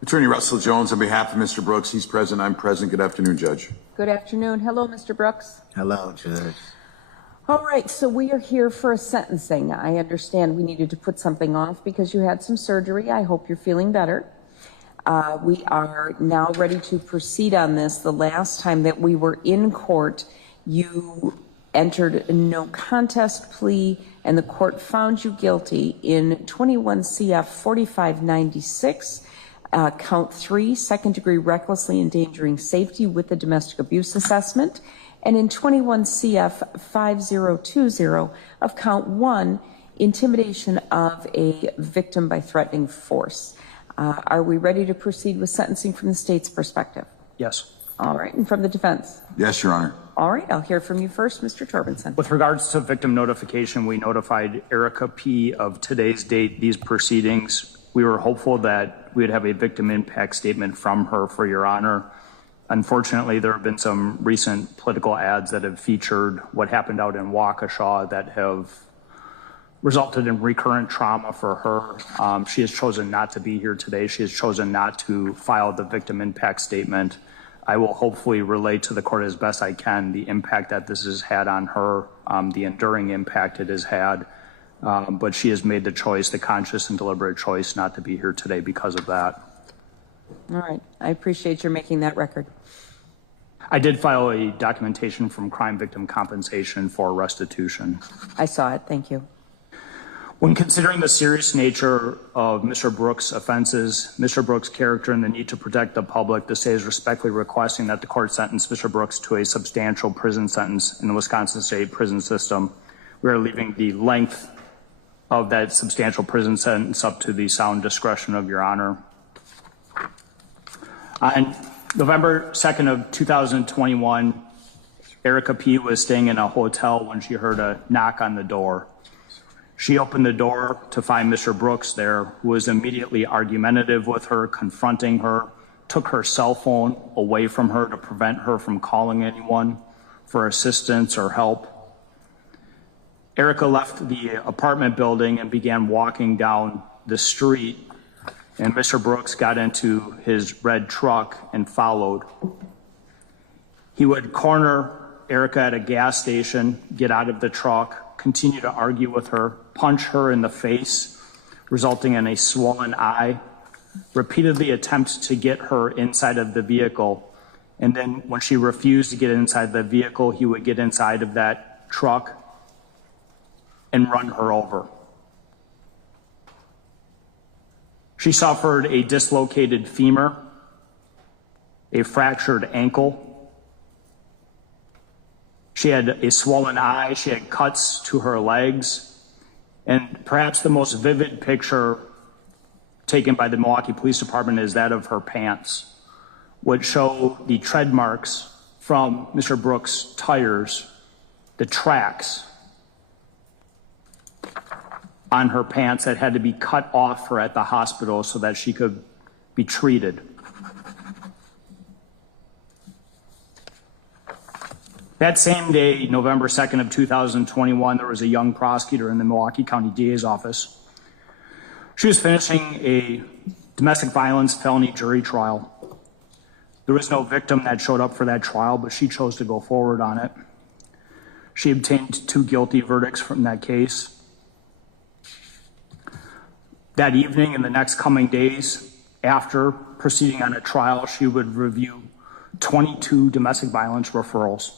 Attorney Russell Jones on behalf of Mr. Brooks. He's present. I'm present. Good afternoon, Judge. Good afternoon. Hello, Mr. Brooks. Hello, Judge. All right, so we are here for a sentencing. I understand we needed to put something off because you had some surgery. I hope you're feeling better. We are now ready to proceed on this. The last time that we were in court, you entered a no contest plea and the court found you guilty in 21 CF 4596, count 3, second-degree recklessly endangering safety with the domestic abuse assessment, and in 21 CF 5020 of count 1, intimidation of a victim by threatening force. Are we ready to proceed with sentencing from the state's perspective? Yes. All right, and from the defense? Yes, Your Honor. All right, I'll hear from you first, Mr. Torbenson. With regards to victim notification, we notified Erica P. of today's date, these proceedings. We were hopeful that we would have a victim impact statement from her for Your Honor. Unfortunately, there have been some recent political ads that have featured what happened out in Waukesha that have resulted in recurrent trauma for her. She has chosen not to be here today. She has chosen not to file the victim impact statement. I will hopefully relay to the court as best I can the impact that this has had on her, the enduring impact it has had. But she has made the choice, the conscious and deliberate choice, not to be here today because of that. All right, I appreciate your making that record. I did file a documentation from Crime Victim Compensation for restitution. I saw it, thank you. When considering the serious nature of Mr. Brooks' offenses, Mr. Brooks' character, and the need to protect the public, the state is respectfully requesting that the court sentence Mr. Brooks to a substantial prison sentence in the Wisconsin state prison system. We are leaving the length of that substantial prison sentence up to the sound discretion of Your Honor. On November 2nd of 2021, Erica P. was staying in a hotel when she heard a knock on the door. She opened the door to find Mr. Brooks there, who was immediately argumentative with her, confronting her, took her cell phone away from her to prevent her from calling anyone for assistance or help. Erica left the apartment building and began walking down the street, and Mr. Brooks got into his red truck and followed. He would corner Erica at a gas station, get out of the truck, continue to argue with her, punch her in the face, resulting in a swollen eye, repeatedly attempt to get her inside of the vehicle. And then when she refused to get inside the vehicle, he would get inside of that truck and run her over. She suffered a dislocated femur, a fractured ankle. She had a swollen eye, she had cuts to her legs, and perhaps the most vivid picture taken by the Milwaukee Police Department is that of her pants, which show the tread marks from Mr. Brooks' tires, the tracks on her pants that had to be cut off her at the hospital so that she could be treated. That same day, November 2nd of 2021, there was a young prosecutor in the Milwaukee County DA's office. She was finishing a domestic violence felony jury trial. There was no victim that showed up for that trial, but she chose to go forward on it. She obtained 2 guilty verdicts from that case. That evening and the next coming days, after proceeding on a trial, she would review 22 domestic violence referrals,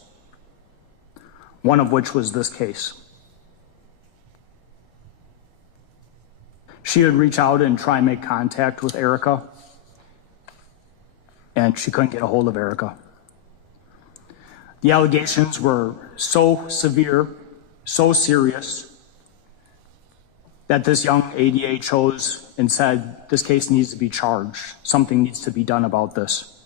one of which was this case. She would reach out and try and make contact with Erica, and she couldn't get a hold of Erica. The allegations were so severe, so serious, that this young ADA chose and said, this case needs to be charged. Something needs to be done about this.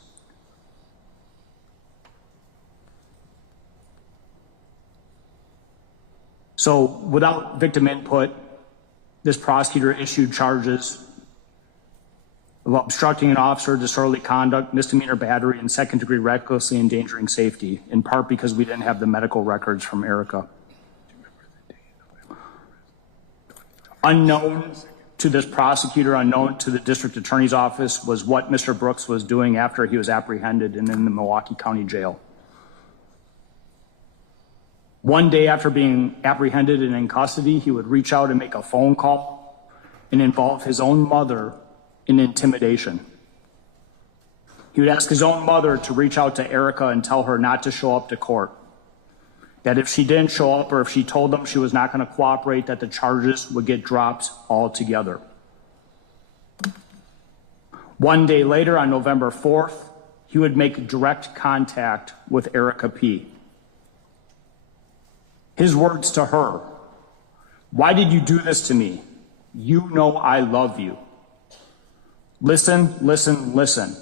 So without victim input, this prosecutor issued charges of obstructing an officer, disorderly conduct, misdemeanor battery, and second-degree recklessly endangering safety, in part because we didn't have the medical records from Erica. Unknown to this prosecutor, unknown to the district attorney's office, was what Mr. Brooks was doing after he was apprehended and in the Milwaukee County Jail. One day after being apprehended and in custody, he would reach out and make a phone call and involve his own mother in intimidation. He would ask his own mother to reach out to Erica and tell her not to show up to court. That if she didn't show up or if she told them she was not going to cooperate, that the charges would get dropped altogether. One day later, on November 4th, he would make direct contact with Erica P. His words to her: "Why did you do this to me? You know I love you. Listen, listen, listen.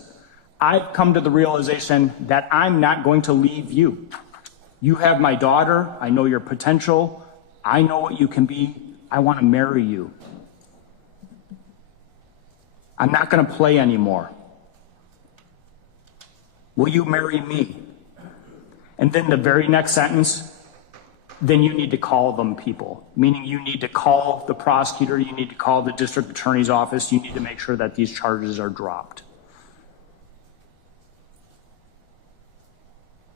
I've come to the realization that I'm not going to leave you. You have my daughter. I know your potential. I know what you can be. I want to marry you. I'm not going to play anymore. Will you marry me?" And then the very next sentence, "Then you need to call them people," meaning you need to call the prosecutor, you need to call the district attorney's office, you need to make sure that these charges are dropped.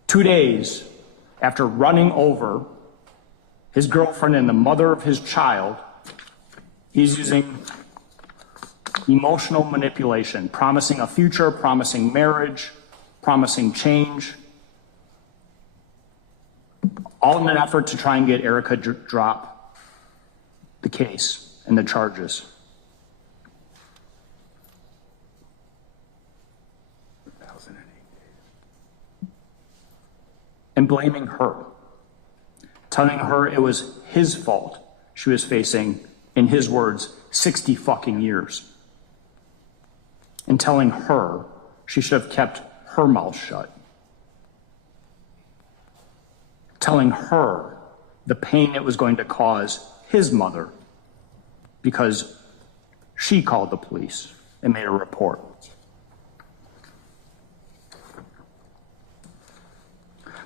2 days after running over his girlfriend and the mother of his child, he's using emotional manipulation, promising a future, promising marriage, promising change, all in an effort to try and get Erica to drop the case and the charges. And blaming her, telling her it was his fault she was facing, in his words, 60 fucking years. And telling her she should have kept her mouth shut. Telling her the pain it was going to cause his mother because she called the police and made a report.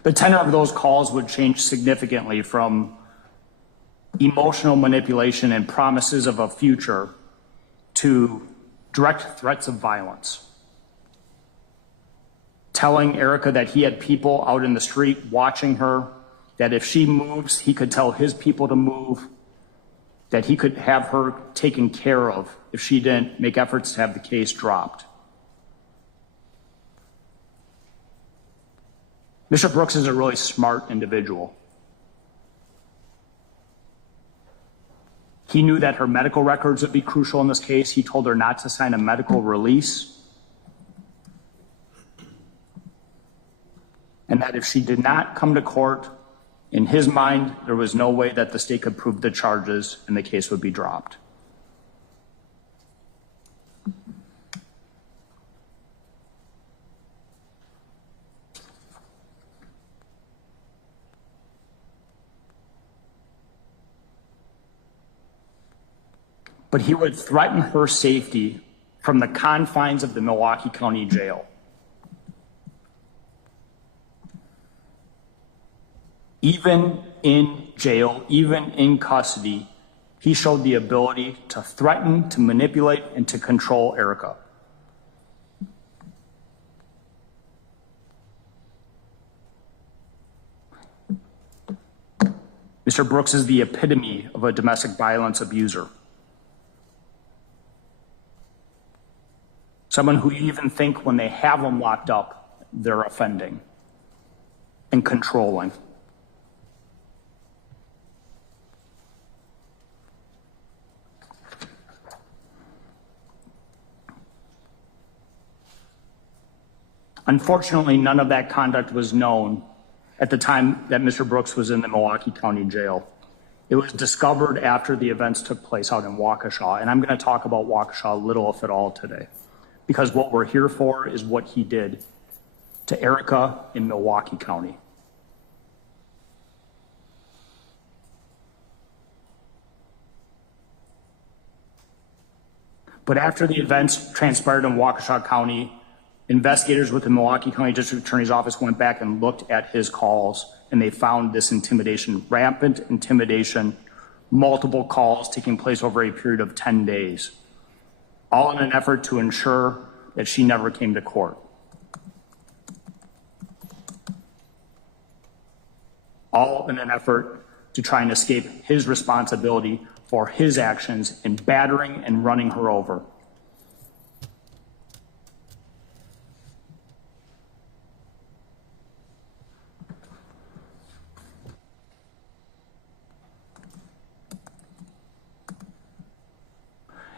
The tenor of those calls would change significantly from emotional manipulation and promises of a future to direct threats of violence. Telling Erica that he had people out in the street watching her, that if she moves, he could tell his people to move, that he could have her taken care of if she didn't make efforts to have the case dropped. Mr. Brooks is a really smart individual. He knew that her medical records would be crucial in this case. He told her not to sign a medical release, and that if she did not come to court, in his mind, there was no way that the state could prove the charges and the case would be dropped. But he would threaten her safety from the confines of the Milwaukee County Jail. Even in jail, even in custody, he showed the ability to threaten, to manipulate, and to control Erica. Mr. Brooks is the epitome of a domestic violence abuser. Someone who you even think when they have them locked up, they're offending and controlling. Unfortunately, none of that conduct was known at the time that Mr. Brooks was in the Milwaukee County Jail. It was discovered after the events took place out in Waukesha, and I'm going to talk about Waukesha little, if at all, today, because what we're here for is what he did to Erica in Milwaukee County. But after the events transpired in Waukesha County, investigators with the Milwaukee County District Attorney's Office went back and looked at his calls, and they found this intimidation, rampant intimidation, multiple calls taking place over a period of 10 days, all in an effort to ensure that she never came to court. All in an effort to try and escape his responsibility for his actions in battering and running her over.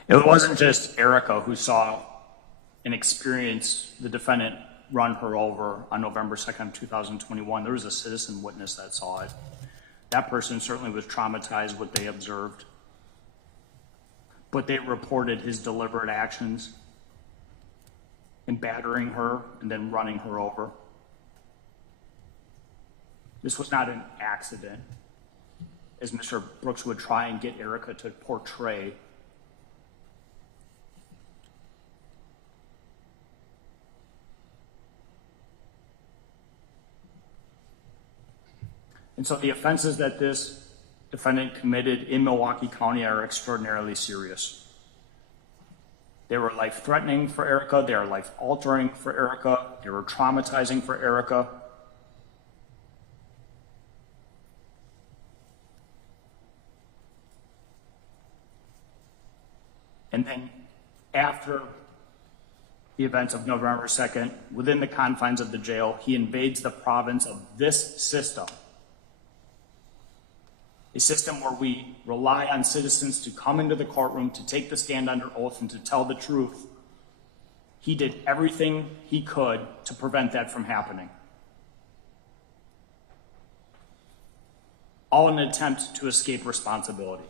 It wasn't just Erica who saw and experienced the defendant run her over on November 2nd, 2021. There was a citizen witness that saw it. That person certainly was traumatized what they observed, but they reported his deliberate actions in battering her and then running her over. This was not an accident, as Mr. Brooks would try and get Erica to portray. And so the offenses that this defendant committed in Milwaukee County are extraordinarily serious. They were life-threatening for Erica. They are life-altering for Erica. They were traumatizing for Erica. And then after the events of November 2nd, within the confines of the jail, he invades the province of this system. A system where we rely on citizens to come into the courtroom, to take the stand under oath, and to tell the truth. He did everything he could to prevent that from happening. All in an attempt to escape responsibility.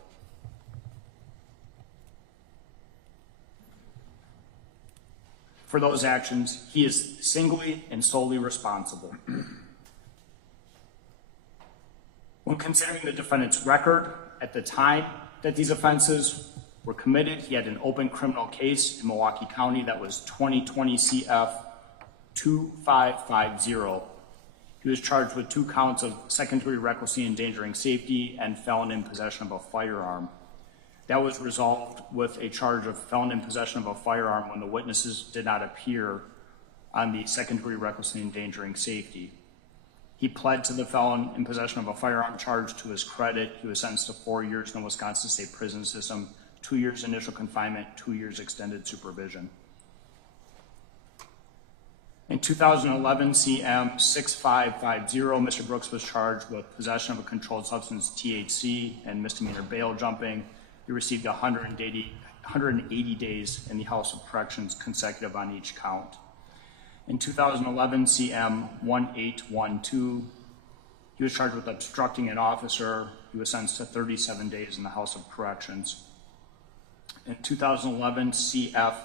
For those actions, he is singly and solely responsible. When considering the defendant's record at the time that these offenses were committed, he had an open criminal case in Milwaukee County that was 2020 CF 2550. He was charged with 2 counts of second-degree recklessly endangering safety and felon in possession of a firearm. That was resolved with a charge of felon in possession of a firearm when the witnesses did not appear on the second-degree recklessly endangering safety. He pled to the felon in possession of a firearm charge to his credit. He was sentenced to 4 years in the Wisconsin State Prison System, 2 years initial confinement, 2 years extended supervision. In 2011 CM 6550, Mr. Brooks was charged with possession of a controlled substance, THC, and misdemeanor bail jumping. He received 180 days in the House of Corrections consecutive on each count. In 2011 CM 1812, he was charged with obstructing an officer. He was sentenced to 37 days in the House of Corrections. In 2011 CF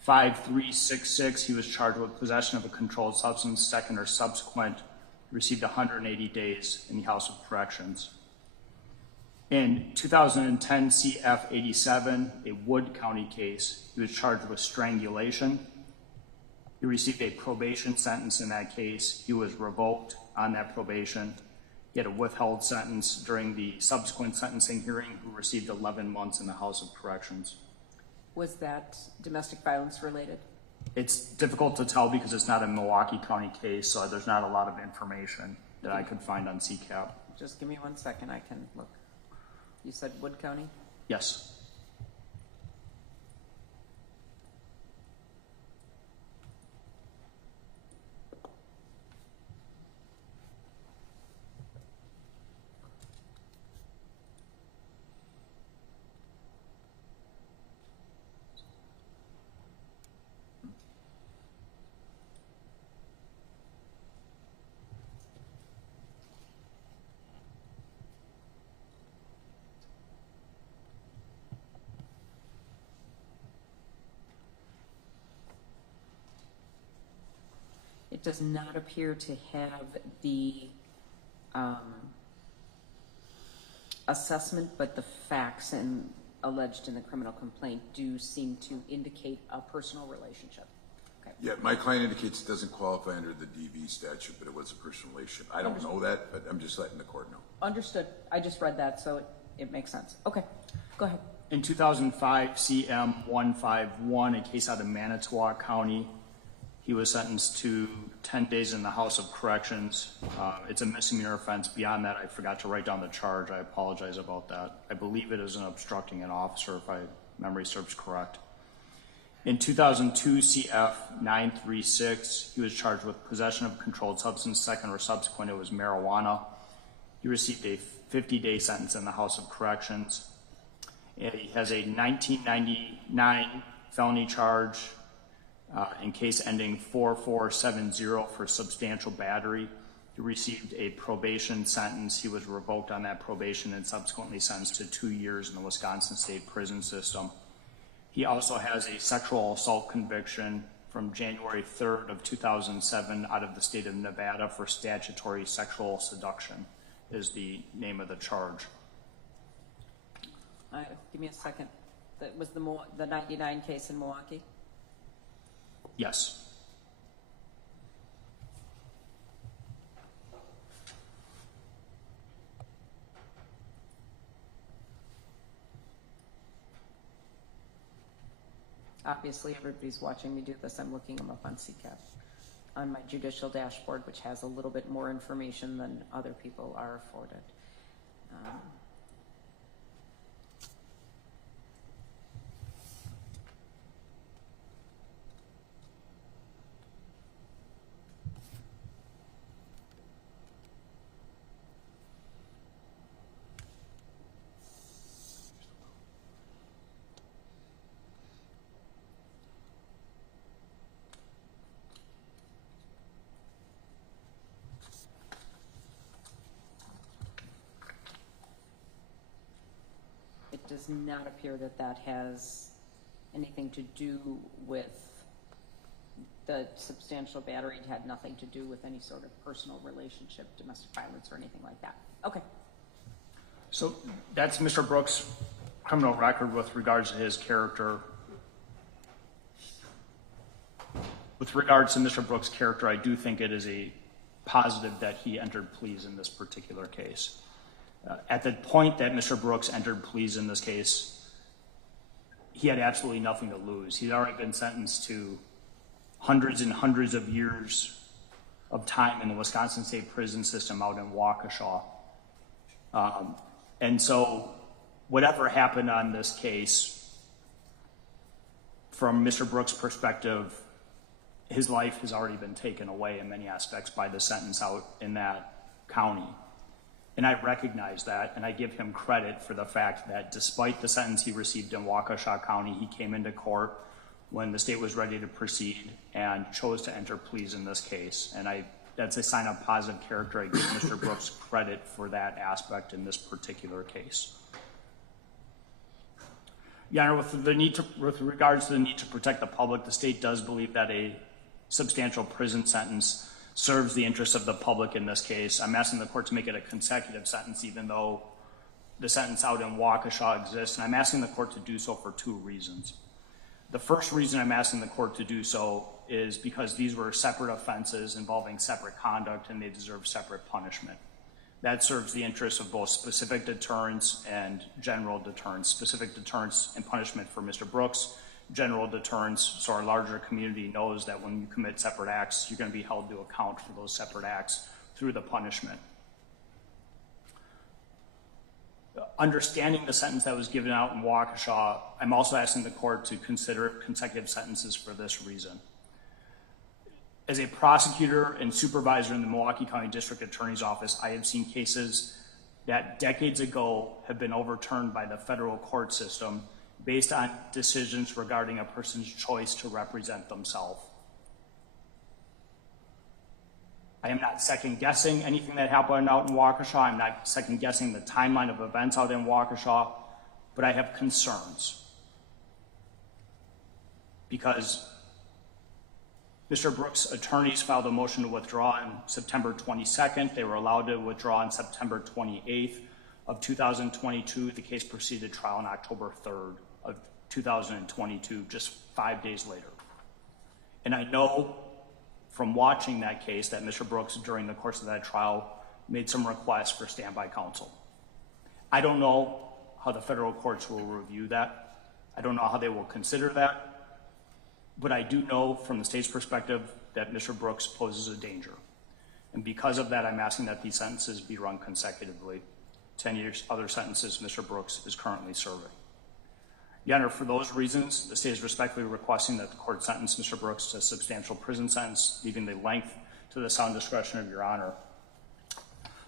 5366, he was charged with possession of a controlled substance, second or subsequent. He received 180 days in the House of Corrections. In 2010 CF 87, a Wood County case, he was charged with strangulation. He received a probation sentence in that case. He was revoked on that probation. He had a withheld sentence during the subsequent sentencing hearing, who received 11 months in the House of Corrections. Was that domestic violence related? It's difficult to tell because it's not a Milwaukee County case, so there's not a lot of information that I could find on CCAP. Just give me 1 second, I can look. You said Wood County? Yes. It does not appear to have the assessment, but the facts alleged in the criminal complaint do seem to indicate a personal relationship. Okay. Yeah, my client indicates it doesn't qualify under the DV statute, but it was a personal relationship. I don't know that, but I'm just letting the court know. Understood. I just read that, so it makes sense. Okay, go ahead. In 2005, CM 151, a case out of Manitowoc County, he was sentenced to 10 days in the House of Corrections. It's a misdemeanor offense. Beyond that, I forgot to write down the charge. I apologize about that. I believe it is an obstructing an officer, if my memory serves correct. In 2002, CF 936, he was charged with possession of controlled substance. Second or subsequent, it was marijuana. He received a 50-day sentence in the House of Corrections. And he has a 1999 felony charge in case ending 4470 for substantial battery. He received a probation sentence. He was revoked on that probation and subsequently sentenced to 2 years in the Wisconsin State Prison System. He also has a sexual assault conviction from January 3rd of 2007 out of the state of Nevada for statutory sexual seduction is the name of the charge. Give me a second. That was the 99 case in Milwaukee? Yes. Obviously, everybody's watching me do this. I'm looking them up on CCAP, on my judicial dashboard, which has a little bit more information than other people are afforded. It does not appear that that has anything to do with the substantial battery. It had nothing to do with any sort of personal relationship, domestic violence, or anything like that. Okay. So that's Mr. Brooks' criminal record with regards to his character. With regards to Mr. Brooks' character, I do think it is a positive that he entered pleas in this particular case. At the point that Mr. Brooks entered pleas in this case, he had absolutely nothing to lose. He'd already been sentenced to hundreds and hundreds of years of time in the Wisconsin State Prison System out in Waukesha. And so whatever happened on this case, from Mr. Brooks' perspective, his life has already been taken away in many aspects by the sentence out in that county. And I recognize that, and I give him credit for the fact that despite the sentence he received in Waukesha County, he came into court when the state was ready to proceed and chose to enter pleas in this case. And that's a sign of positive character. I give Mr. Brooks credit for that aspect in this particular case. Your Honor, with regards to the need to protect the public, the state does believe that a substantial prison sentence serves the interests of the public in this case. I'm asking the court to make it a consecutive sentence, even though the sentence out in Waukesha exists, and I'm asking the court to do so for two reasons. The first reason I'm asking the court to do so is because these were separate offenses involving separate conduct, and they deserve separate punishment. That serves the interests of both specific deterrence and general deterrence. Specific deterrence and punishment for Mr. Brooks, general deterrence, so our larger community knows that when you commit separate acts, you're going to be held to account for those separate acts through the punishment. Understanding the sentence that was given out in Waukesha, I'm also asking the court to consider consecutive sentences for this reason. As a prosecutor and supervisor in the Milwaukee County District Attorney's Office, I have seen cases that decades ago have been overturned by the federal court system based on decisions regarding a person's choice to represent themselves. I am not second-guessing anything that happened out in Waukesha. I'm not second-guessing the timeline of events out in Waukesha, but I have concerns. Because Mr. Brooks' attorneys filed a motion to withdraw on September 22nd. They were allowed to withdraw on September 28th of 2022. The case proceeded to trial on October 3rd of 2022, just 5 days later. And I know from watching that case that Mr. Brooks, during the course of that trial, made some requests for standby counsel. I don't know how the federal courts will review that. I don't know how they will consider that. But I do know from the state's perspective that Mr. Brooks poses a danger. And because of that, I'm asking that these sentences be run consecutively. 10 years, other sentences Mr. Brooks is currently serving. Your Honor, for those reasons, the state is respectfully requesting that the court sentence Mr. Brooks to a substantial prison sentence, leaving the length to the sound discretion of Your Honor.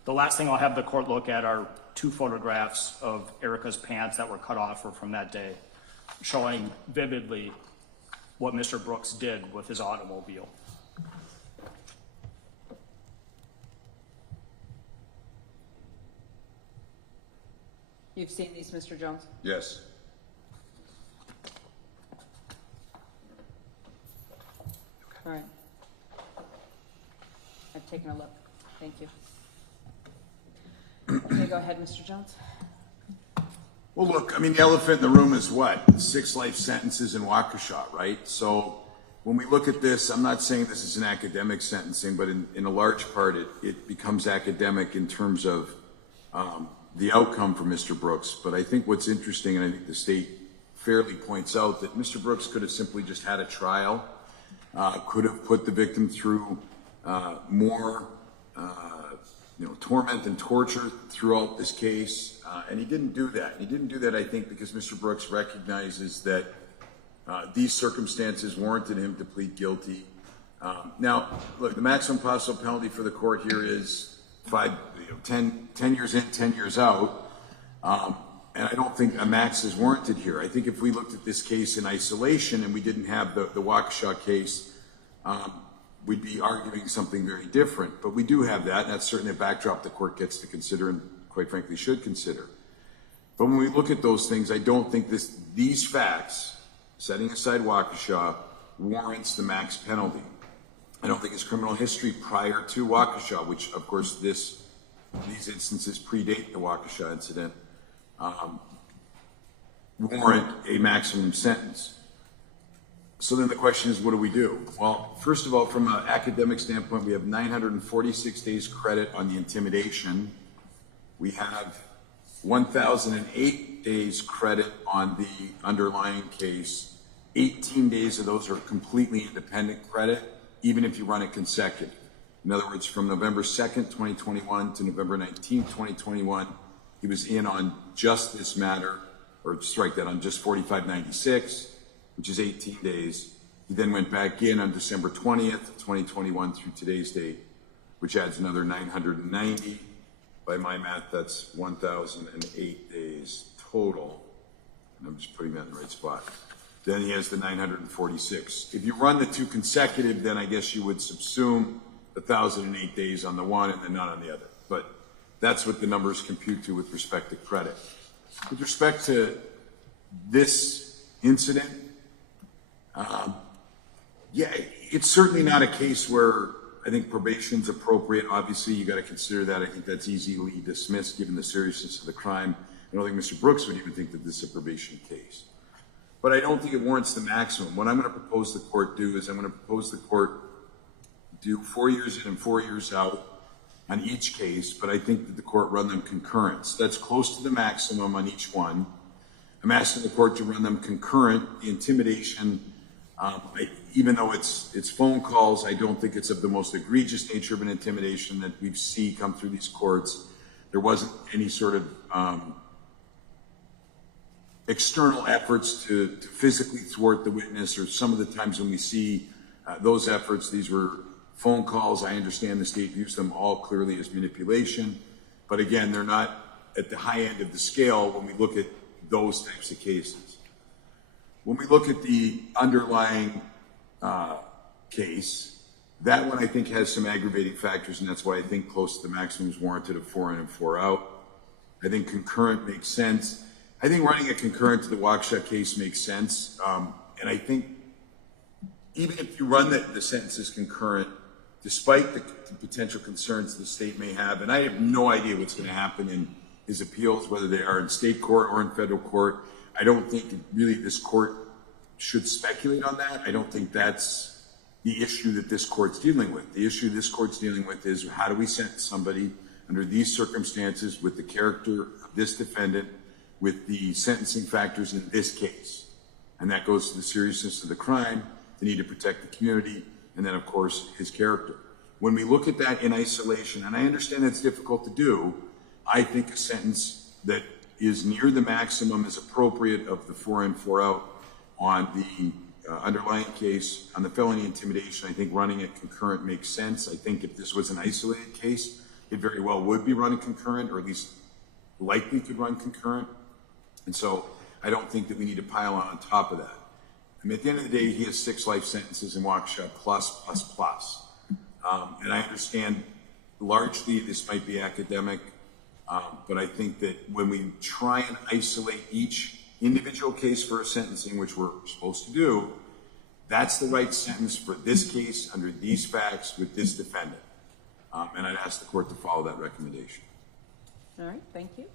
The last thing I'll have the court look at are 2 photographs of Erica's pants that were cut off her from that day, showing vividly what Mr. Brooks did with his automobile. You've seen these, Mr. Jones? Yes. All right. I've taken a look. Thank you. Okay, go ahead, Mr. Jones. Well, look, I mean, the elephant in the room is what? 6 life sentences in Waukesha, right? So when we look at this, I'm not saying this is an academic sentencing, but in a large part, it becomes academic in terms of the outcome for Mr. Brooks. But I think what's interesting, and I think the state fairly points out, that Mr. Brooks could have simply just had a trial, could have put the victim through more torment and torture throughout this case, and he didn't do that. He didn't do that, I think, because Mr. Brooks recognizes that these circumstances warranted him to plead guilty. Now, look, the maximum possible penalty for the court here is 10 years in, 10 years out, and I don't think a max is warranted here. I think if we looked at this case in isolation and we didn't have the Waukesha case, we'd be arguing something very different. But we do have that, and that's certainly a backdrop the court gets to consider and, quite frankly, should consider. But when we look at those things, I don't think these facts, setting aside Waukesha, warrants the max penalty. I don't think his criminal history prior to Waukesha, which, of course, these instances predate the Waukesha incident, warrant a maximum sentence. So then the question is, what do we do? Well, first of all, from an academic standpoint, we have 946 days credit on the intimidation. We have 1,008 days credit on the underlying case. 18 days of those are completely independent credit, even if you run it consecutive. In other words, from November 2nd, 2021 to November 19th, 2021, he was in on just this matter, or strike that, on just 4596, which is 18 days. He then went back in on December 20th, 2021 through today's date, which adds another 990. By my math, that's 1,008 days total. And I'm just putting that in the right spot. Then he has the 946. If you run the 2 consecutive, then I guess you would subsume 1,008 days on the one and then not on the other. But that's what the numbers compute to with respect to credit. With respect to this incident, yeah, it's certainly not a case where I think probation's appropriate. Obviously, you got to consider that. I think that's easily dismissed given the seriousness of the crime. I don't think Mr. Brooks would even think that this is a probation case. But I don't think it warrants the maximum. What I'm going to propose the court do is I'm going to propose the court do 4 years in and 4 years out on each case, but I think that the court run them concurrent. So that's close to the maximum on each one. I'm asking the court to run them concurrent. The intimidation, even though it's phone calls, I don't think it's of the most egregious nature of an intimidation that we see come through these courts. There wasn't any sort of external efforts to physically thwart the witness, or some of the times when we see those efforts, these were phone calls. I understand the state views them all clearly as manipulation, but again, they're not at the high end of the scale when we look at those types of cases. When we look at the underlying case, that one I think has some aggravating factors, and that's why I think close to the maximum is warranted of 4 in and 4 out. I think concurrent makes sense. I think running a concurrent to the Waukesha case makes sense, and I think even if you run the sentences concurrent, despite the potential concerns the state may have, and I have no idea what's going to happen in his appeals, whether they are in state court or in federal court. I don't think really this court should speculate on that. I don't think that's the issue that this court's dealing with. The issue this court's dealing with is, how do we sentence somebody under these circumstances with the character of this defendant, with the sentencing factors in this case. And that goes to the seriousness of the crime, the need to protect the community, and then, of course, his character. When we look at that in isolation, and I understand that's difficult to do, I think a sentence that is near the maximum is appropriate of the 4 in, 4 out on the underlying case. On the felony intimidation, I think running it concurrent makes sense. I think if this was an isolated case, it very well would be running concurrent, or at least likely could run concurrent. And so I don't think that we need to pile on top of that. I mean, at the end of the day, he has 6 life sentences in Waukesha, plus. And I understand largely this might be academic, but I think that when we try and isolate each individual case for a sentencing, which we're supposed to do, that's the right sentence for this case under these facts with this defendant. And I'd ask the court to follow that recommendation. All right, thank you.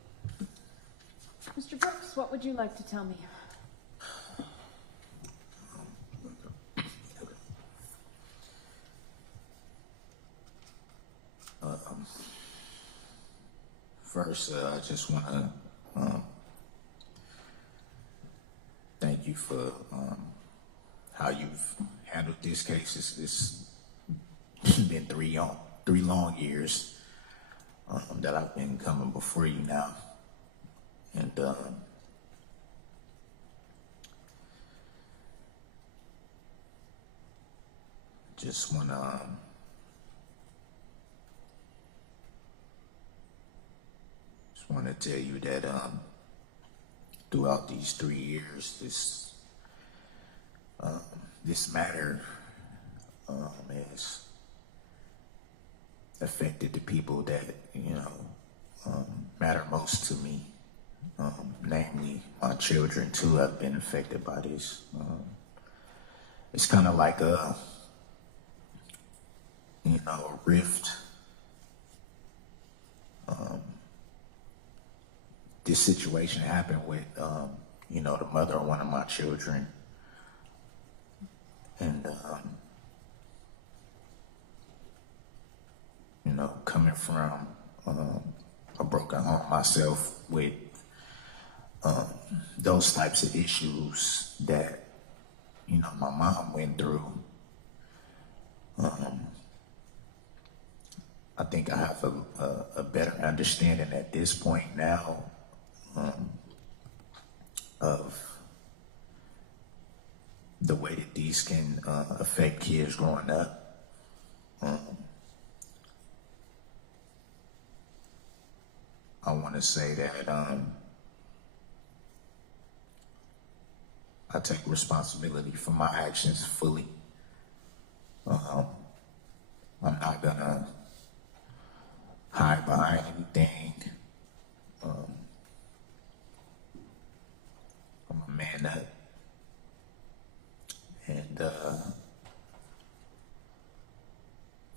Mr. Brooks, what would you like to tell me? First, I just want to thank you for how you've handled this case. It's been three long years that I've been coming before you now, and just want to tell you that throughout these 3 years, this matter has affected the people that matter most to me, namely my children too have been affected by this. It's kind of like a rift. This situation happened with, the mother of one of my children. And, coming from a broken home myself with those types of issues that, my mom went through, I think I have a better understanding at this point now of the way that these can affect kids growing up. I want to say that I take responsibility for my actions fully. I'm not gonna hide behind anything. I'm a man up, and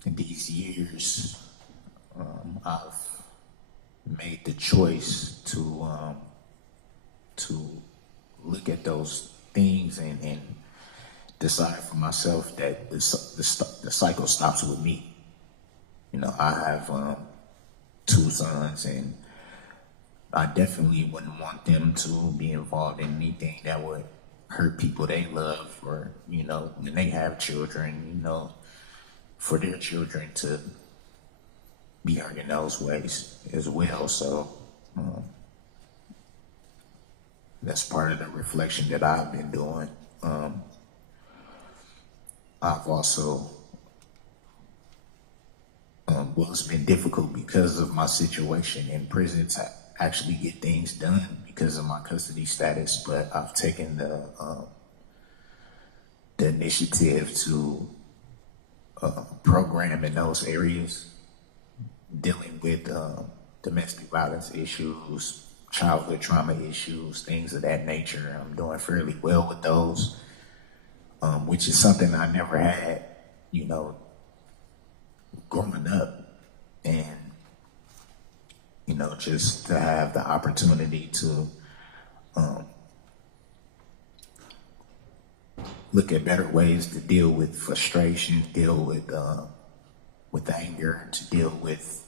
in these years, I've made the choice to look at those things and decide for myself that the cycle stops with me. I have 2 sons, and I definitely wouldn't want them to be involved in anything that would hurt people they love, or, when they have children, for their children to be hurt in those ways as well. So that's part of the reflection that I've been doing. I've also, it's been difficult because of my situation in prison to actually get things done because of my custody status, but I've taken the initiative to program in those areas, dealing with domestic violence issues, childhood trauma issues, things of that nature. I'm doing fairly well with those, which is something I never had, growing up. And, just to have the opportunity to look at better ways to deal with frustration, deal with anger, to deal with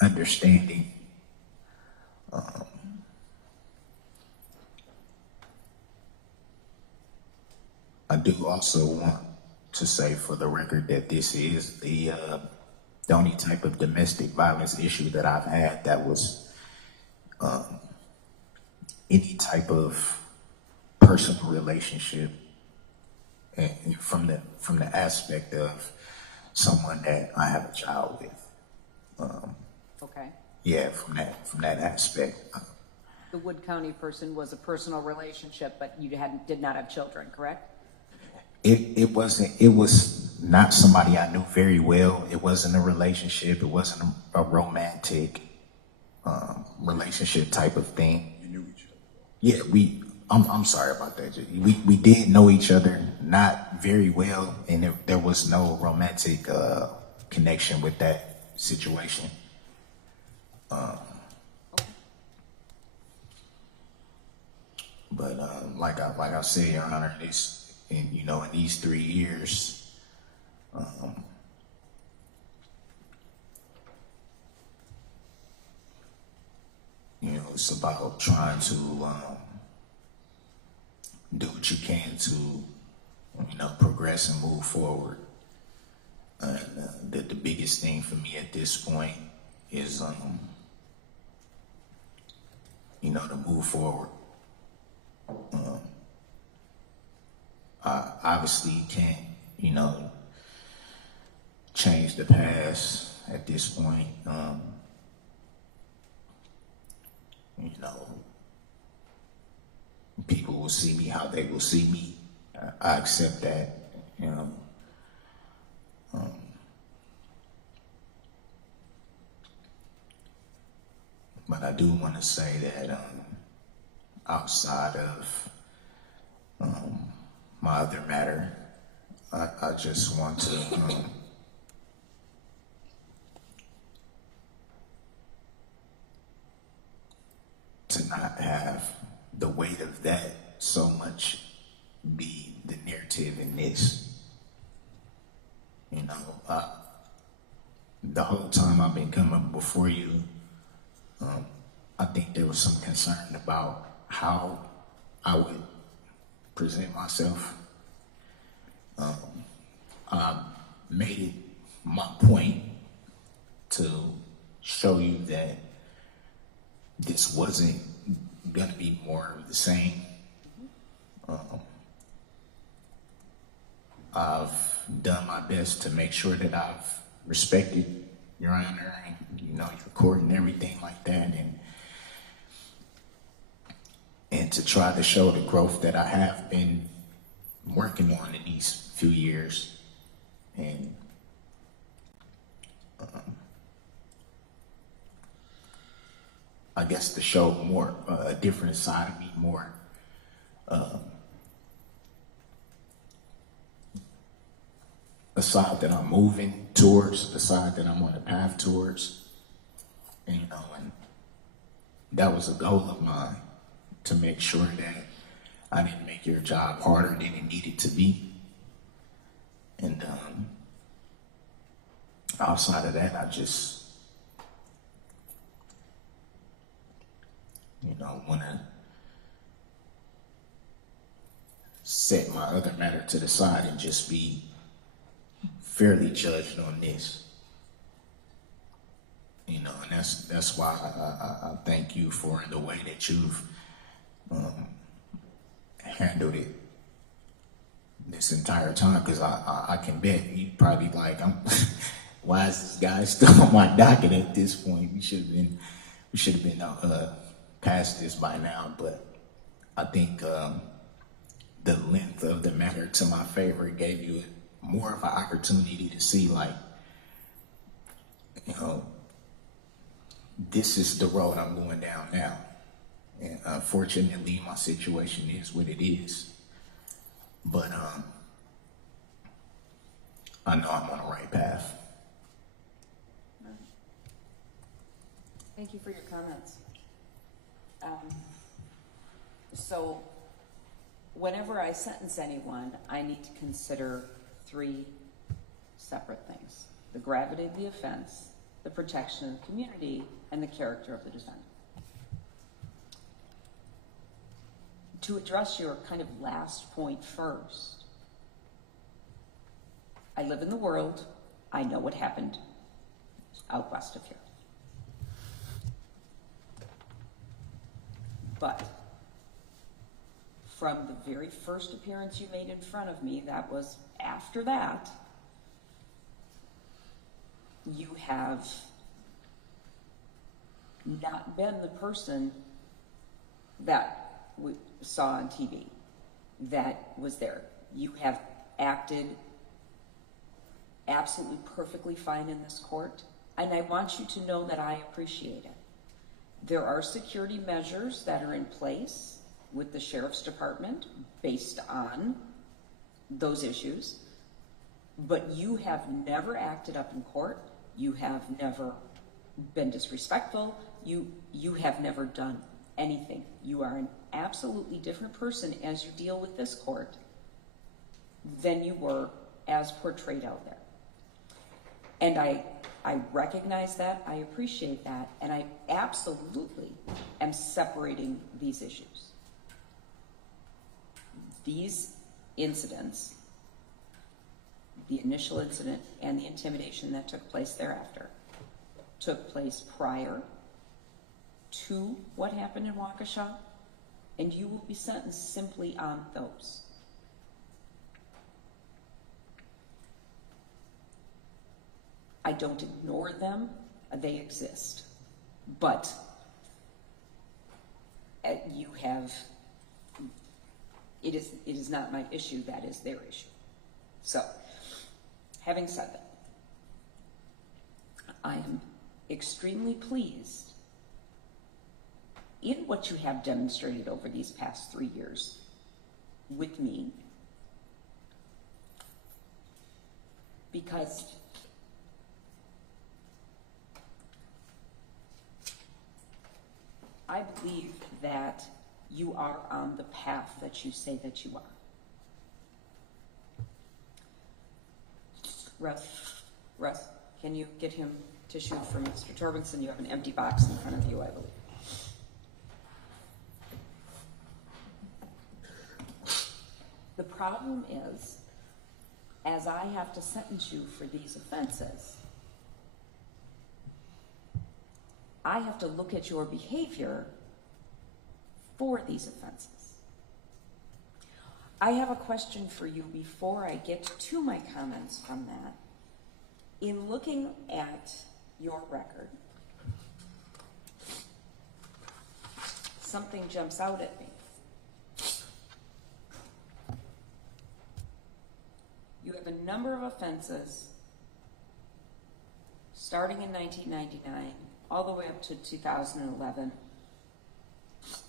understanding. I do also want to say for the record that this is the only type of domestic violence issue that I've had that was any type of personal relationship, and from the aspect of someone that I have a child with. Okay. Yeah, from that aspect. The Wood County person was a personal relationship, but you did not have children, correct? It was not somebody I knew very well. It wasn't a relationship. It wasn't a romantic relationship type of thing. You knew each other. Yeah, I'm sorry about that. We did know each other, not very well, and there was no romantic connection with that situation. But like I said, Your Honor, in these 3 years, it's about trying to do what you can to progress and move forward. And the biggest thing for me at this point is to move forward. I obviously can't, change the past at this point. People will see me how they will see me. I accept that, But I do want to say that outside of my other matter, I just want to not have the weight of that so much be the narrative in this. The whole time I've been coming before you, I think there was some concern about how I would present myself. I made it my point to show you that this wasn't gonna be more of the same. I've done my best to make sure that I've respected Your Honor and your court and everything like that, and to try to show the growth that I have been working on in these few years, and I guess to show more a different side of me, more a side that I'm moving towards, the side that I'm on the path towards, and that was a goal of mine, to make sure that I didn't make your job harder than it needed to be. And outside of that, I just want to set my other matter to the side and just be fairly judged on this. And that's why I thank you for the way that you've handled it this entire time, because I can bet you probably like, why is this guy still on my docket at this point? We should have been past this by now. But I think the length of the matter to my favor gave you more of an opportunity to see, like, this is the road I'm going down now. And unfortunately, my situation is what it is. But I know I'm on the right path. Thank you for your comments. So whenever I sentence anyone, I need to consider 3 separate things. the gravity of the offense, the protection of the community, and the character of the defendant. To address your kind of last point first, I live in the world. I know what happened out west of here. But from the very first appearance you made in front of me, that was after that, you have not been the person that we saw on TV that was there. You have acted absolutely perfectly fine in this court, and I want you to know that I appreciate it. There are security measures that are in place with the Sheriff's Department based on those issues, but you have never acted up in court. You have never been disrespectful. You have never done anything. You are an absolutely different person as you deal with this court than you were as portrayed out there. And I recognize that, I appreciate that, and I absolutely am separating these issues. These incidents, the initial incident and the intimidation that took place thereafter, took place prior to what happened in Waukesha, and you will be sentenced simply on those. I don't ignore them, they exist, but you have, it is not my issue, that is their issue. So, having said that, I am extremely pleased in what you have demonstrated over these past 3 years with me, because I believe that you are on the path that you say that you are. Russ, can you get him tissue for Mr. Torbenson? You have an empty box in front of you, I believe. The problem is, as I have to sentence you for these offenses, I have to look at your behavior for these offenses. I have a question for you before I get to my comments from that. In looking at your record, something jumps out at me. You have a number of offenses starting in 1999 all the way up to 2011.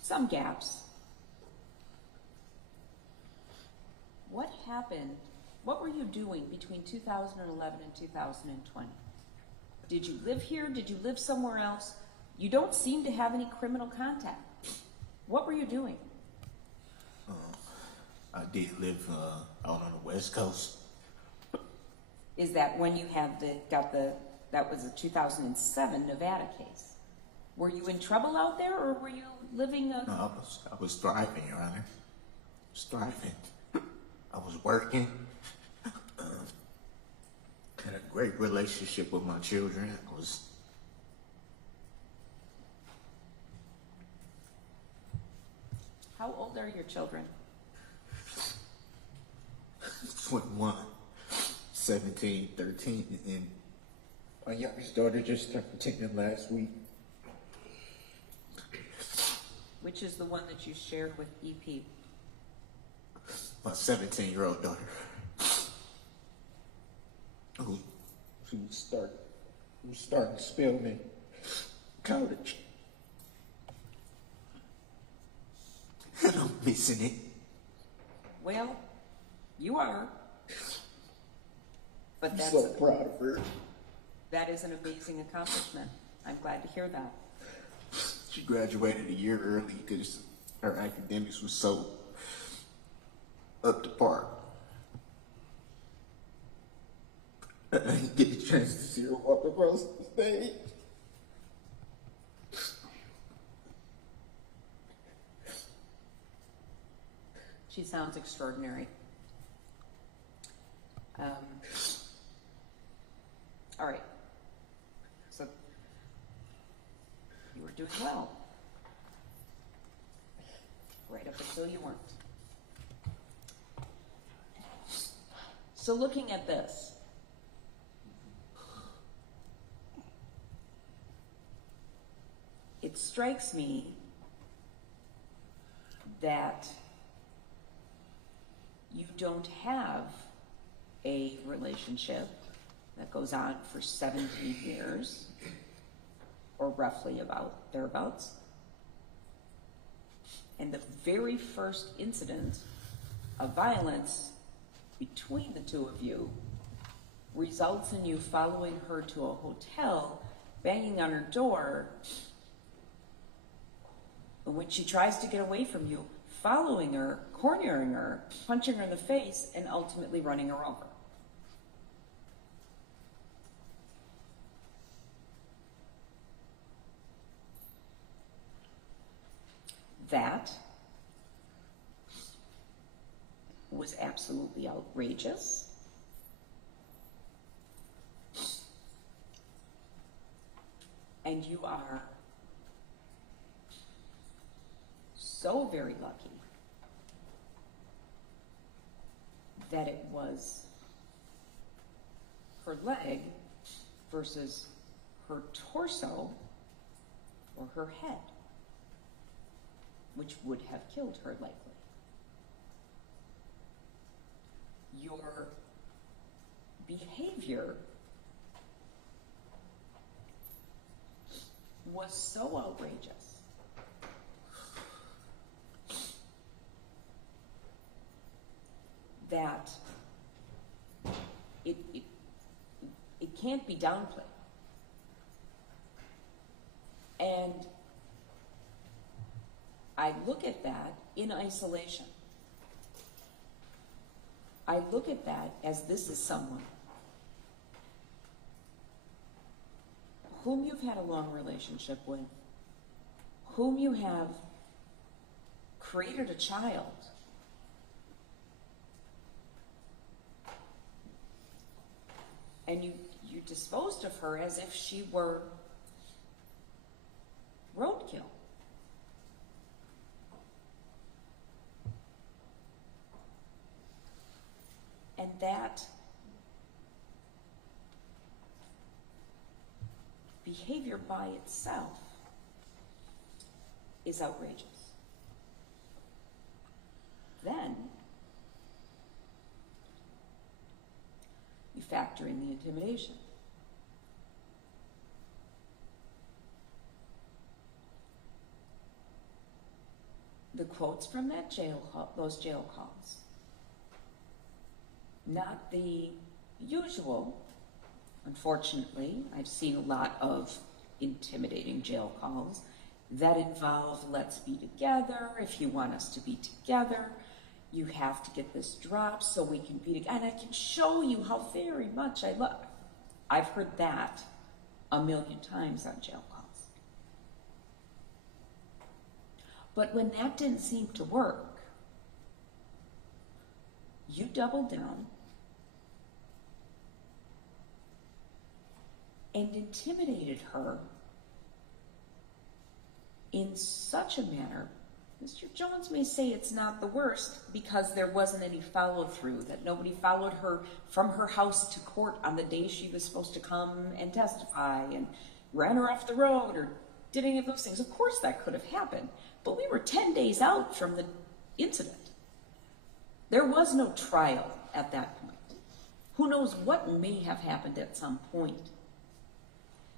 Some gaps. What happened? What were you doing between 2011 and 2020? Did you live here? Did you live somewhere else? You don't seem to have any criminal contact. What were you doing? I did live out on the West Coast. Is that when you had that was a 2007 Nevada case? Were you in trouble out there, or were you living a... No, I was thriving, Your Honor. I was thriving. I was working. Had a great relationship with my children. How old are your children? 21, 17, 13, and my youngest daughter just turned 10 last week. Which is the one that you shared with EP? My 17-year-old daughter. Who was starting to spell me college. And I'm missing it. Well, you are. But I'm that's so proud of her. That is an amazing accomplishment. I'm glad to hear that. She graduated a year early because her academics was so up to par. I didn't get a chance first stage. She sounds extraordinary. All right. So you were doing well. Right up until you weren't. So looking at this, it strikes me that you don't have a relationship that goes on for 17 years, or roughly about thereabouts. And the very first incident of violence between the two of you results in you following her to a hotel, banging on her door, and when she tries to get away from you, following her, cornering her, punching her in the face, and ultimately running her over. That was absolutely outrageous. And you are so very lucky that it was her leg versus her torso or her head, which would have killed her likely. Your behavior was so outrageous that it can't be downplayed. And I look at that in isolation. I look at that as this is someone whom you've had a long relationship with, whom you have created a child, and you disposed of her as if she were roadkill. And that behavior by itself is outrageous. Then you factor in the intimidation. The quotes from that those jail calls. Not the usual. Unfortunately, I've seen a lot of intimidating jail calls that involve, let's be together. If you want us to be together, you have to get this drop so we can be together. And I can show you how very much I love. I've heard that a million times on jail calls. But when that didn't seem to work, you doubled down and intimidated her in such a manner. Mr. Jones may say it's not the worst because there wasn't any follow-through, that nobody followed her from her house to court on the day she was supposed to come and testify and ran her off the road or did any of those things. Of course that could have happened, but we were 10 days out from the incident. There was no trial at that point. Who knows what may have happened at some point.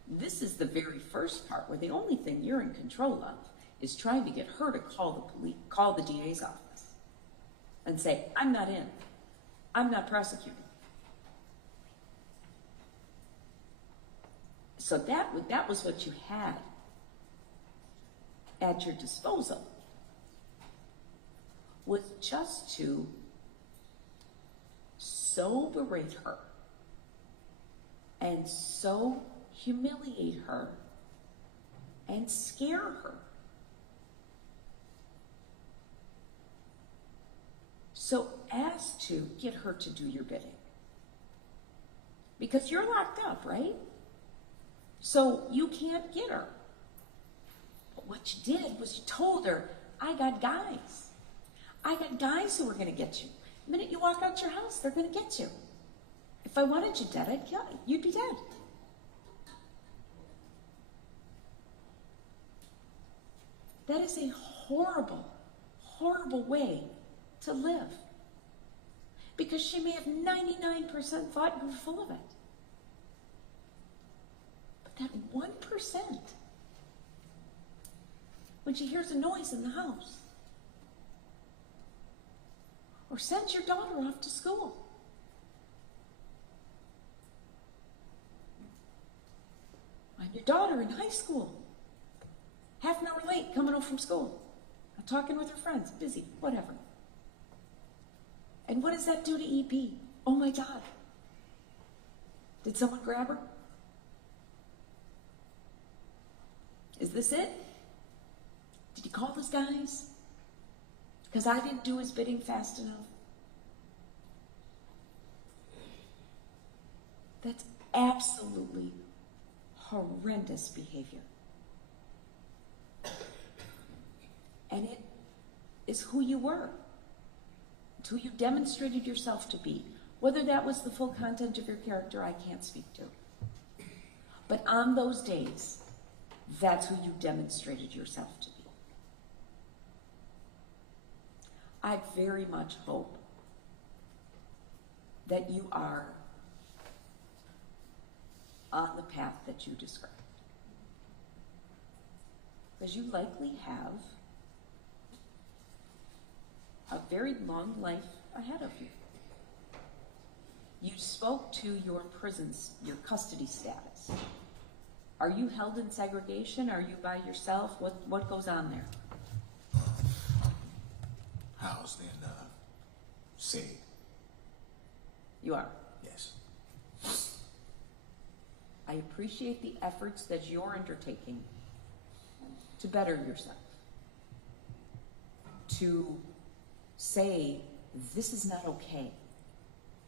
This is the very first part where the only thing you're in control of is trying to get her to call the DA's office and say, I'm not in. I'm not prosecuting. So that was what you had at your disposal, was just to so berate her and so humiliate her, and scare her. So as to get her to do your bidding. Because you're locked up, right? So you can't get her. But what you did was you told her, I got guys. I got guys who are going to get you. The minute you walk out your house, they're going to get you. If I wanted you dead, I'd kill you. You'd be dead. That is a horrible, horrible way to live. Because she may have 99% thought you were full of it. But that 1%, when she hears a noise in the house, or sends your daughter off to school, and your daughter in high school, half an hour late, coming home from school, talking with her friends, busy, whatever. And what does that do to EP? Oh my God. Did someone grab her? Is this it? Did he call those guys? Because I didn't do his bidding fast enough. That's absolutely horrendous behavior. And it is who you were. It's who you demonstrated yourself to be. Whether that was the full content of your character, I can't speak to. But on those days, that's who you demonstrated yourself to be. I very much hope that you are on the path that you described. Because you likely have a very long life ahead of you. You spoke to your prisons, your custody status. Are you held in segregation? Are you by yourself? What goes on there? Housed in Sept. You are. Yes. I appreciate the efforts that you're undertaking to better yourself. To say, this is not okay.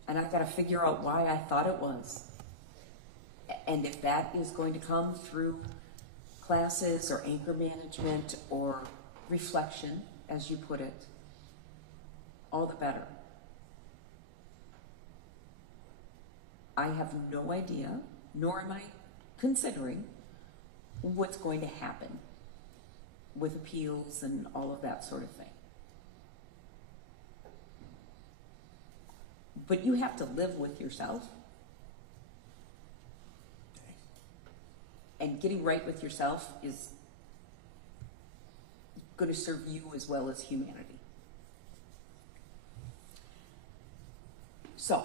And I've got to figure out why I thought it was. And if that is going to come through classes or anger management or reflection, as you put it, all the better. I have no idea, nor am I considering what's going to happen with appeals and all of that sort of thing. But you have to live with yourself. And getting right with yourself is going to serve you as well as humanity. So,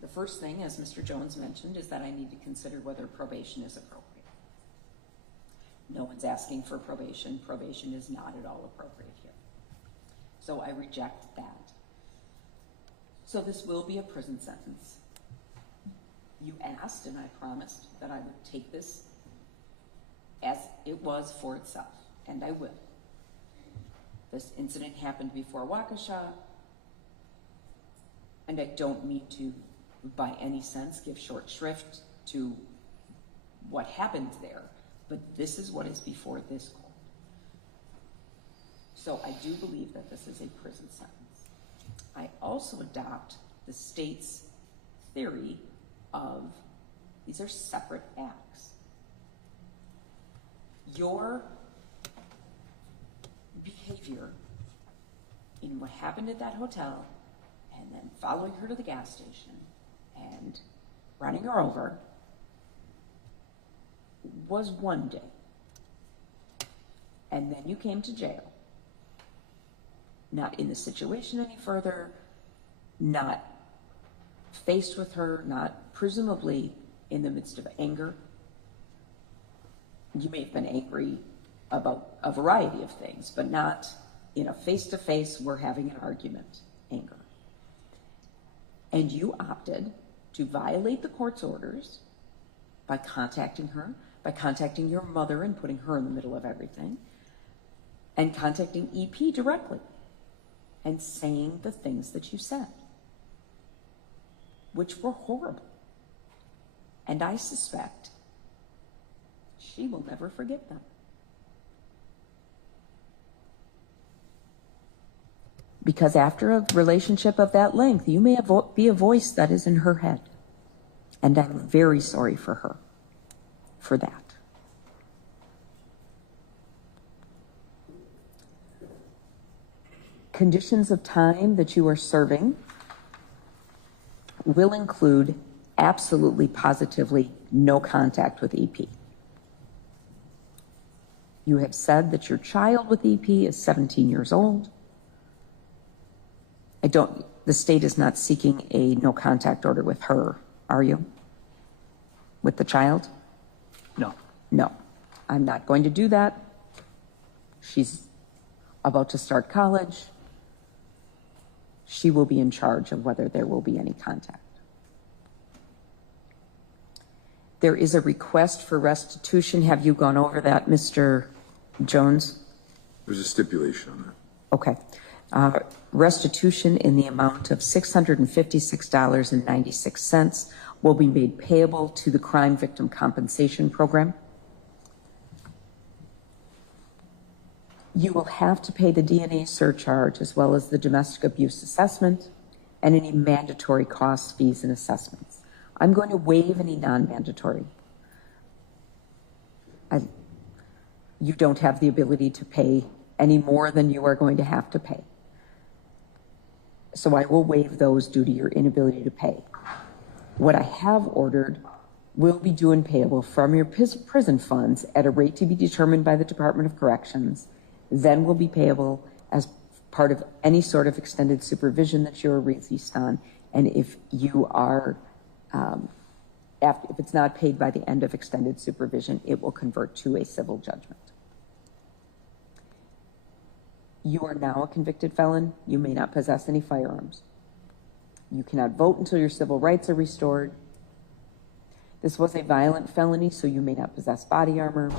the first thing, as Mr. Jones mentioned, is that I need to consider whether probation is appropriate. No one's asking for probation. Probation is not at all appropriate here. So I reject that. So this will be a prison sentence. You asked, and I promised that I would take this as it was for itself, and I will. This incident happened before Waukesha, and I don't mean to, by any sense, give short shrift to what happened there, but this is what is before this court. So I do believe that this is a prison sentence. I also adopt the state's theory of these are separate acts. Your behavior in what happened at that hotel and then following her to the gas station and running her over was one day. And then you came to jail. Not in the situation any further, not faced with her, not presumably in the midst of anger. You may have been angry about a variety of things, but not in a face-to-face, we're having an argument, anger. And you opted to violate the court's orders by contacting her, by contacting your mother and putting her in the middle of everything, and contacting EP directly and saying the things that you said, which were horrible. And I suspect she will never forget them. Because after a relationship of that length, you may be a voice that is in her head. And I'm very sorry for her for that. Conditions of time that you are serving will include absolutely, positively no contact with EP. You have said that your child with EP is 17 years old. The state is not seeking a no contact order with her, are you? With the child? No. No, I'm not going to do that. She's about to start college. She will be in charge of whether there will be any contact. There is a request for restitution. Have you gone over that, Mr. Jones? There's a stipulation on that. Okay. Restitution in the amount of $656.96 will be made payable to the Crime Victim Compensation Program. You will have to pay the DNA surcharge as well as the domestic abuse assessment and any mandatory costs, fees, and assessments. I'm going to waive any non-mandatory. You don't have the ability to pay any more than you are going to have to pay. So I will waive those due to your inability to pay. What I have ordered will be due and payable from your prison funds at a rate to be determined by the Department of Corrections, then will be payable as part of any sort of extended supervision that you're released on. And if you are, if it's not paid by the end of extended supervision, it will convert to a civil judgment. You are now a convicted felon. You may not possess any firearms. You cannot vote until your civil rights are restored. This was a violent felony, so you may not possess body armor.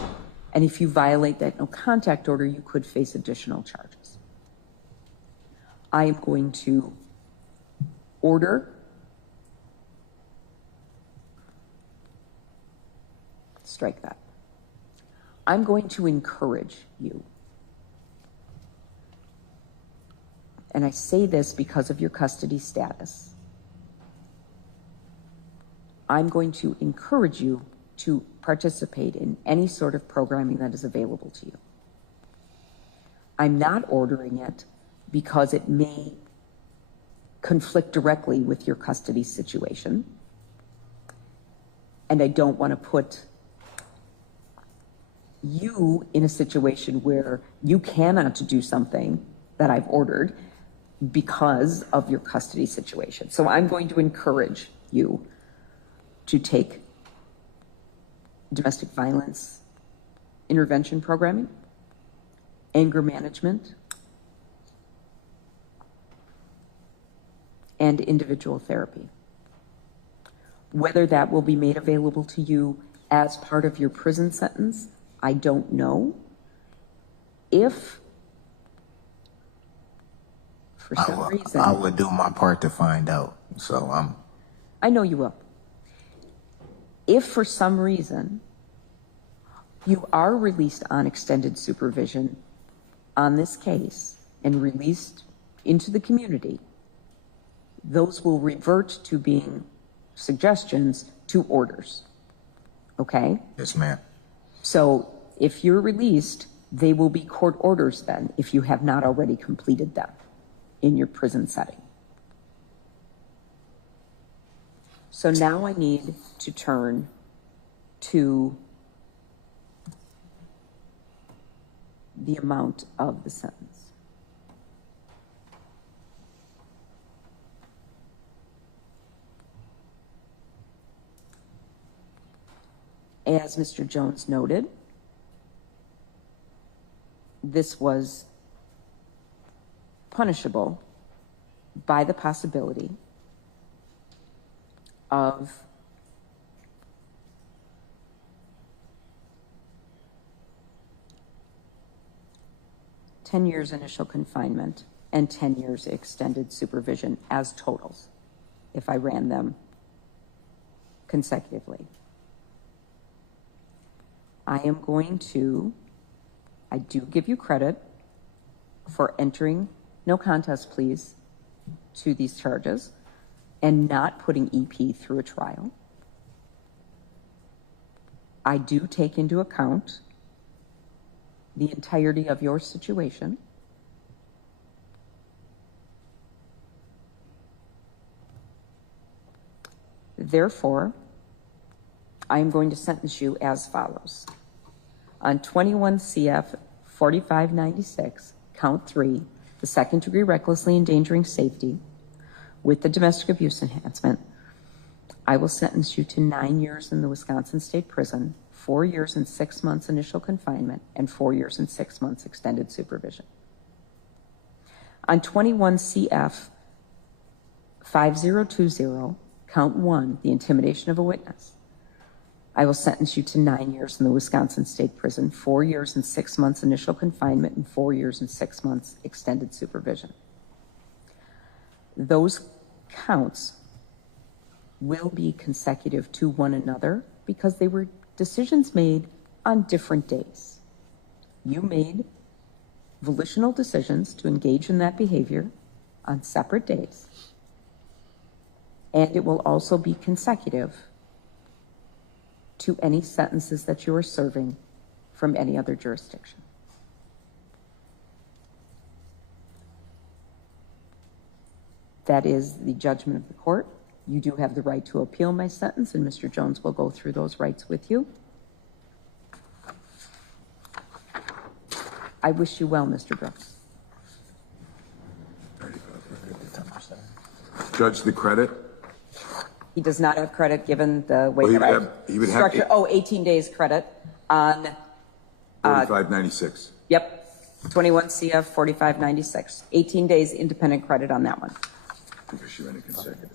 And if you violate that no contact order, you could face additional charges. I am going to order strike that. I'm going to encourage you. And I say this because of your custody status. I'm going to encourage you to participate in any sort of programming that is available to you. I'm not ordering it because it may conflict directly with your custody situation. And I don't want to put you in a situation where you cannot do something that I've ordered because of your custody situation. So I'm going to encourage you to take domestic violence intervention programming, anger management, and individual therapy. Whether that will be made available to you as part of your prison sentence, I don't know. If for some reason, I would do my part to find out. So I know you will. If for some reason you are released on extended supervision on this case and released into the community, those will revert to being suggestions to orders. Okay? yes, ma'am. So if you're released, they will be court orders then, if you have not already completed them in your prison setting. So now I need to turn to the amount of the sentence. As Mr. Jones noted, this was punishable by the possibility of 10 years initial confinement, and 10 years extended supervision as totals, if I ran them consecutively. I do give you credit for entering no contest pleas to these charges and not putting EP through a trial. I do take into account the entirety of your situation. Therefore, I am going to sentence you as follows. On 21 CF 4596, count 3, the second degree recklessly endangering safety with the domestic abuse enhancement, I will sentence you to 9 years in the Wisconsin State Prison, 4 years and 6 months initial confinement, and 4 years and 6 months extended supervision. On 21 CF 5020, count 1, the intimidation of a witness, I will sentence you to 9 years in the Wisconsin State Prison, 4 years and 6 months initial confinement, and 4 years and 6 months extended supervision. Those counts will be consecutive to one another because they were decisions made on different days. You made volitional decisions to engage in that behavior on separate days. And it will also be consecutive to any sentences that you are serving from any other jurisdiction. That is the judgment of the court. You do have the right to appeal my sentence, and Mr. Jones will go through those rights with you. I wish you well, Mr. Brooks. Judge, the credit? He does not have credit given the way Well, he that would I have- he would have structured. eight- 18 days credit on, 4596. yep, 21 CF 4596. 18 days independent credit on that one. Because she ran a consecutive.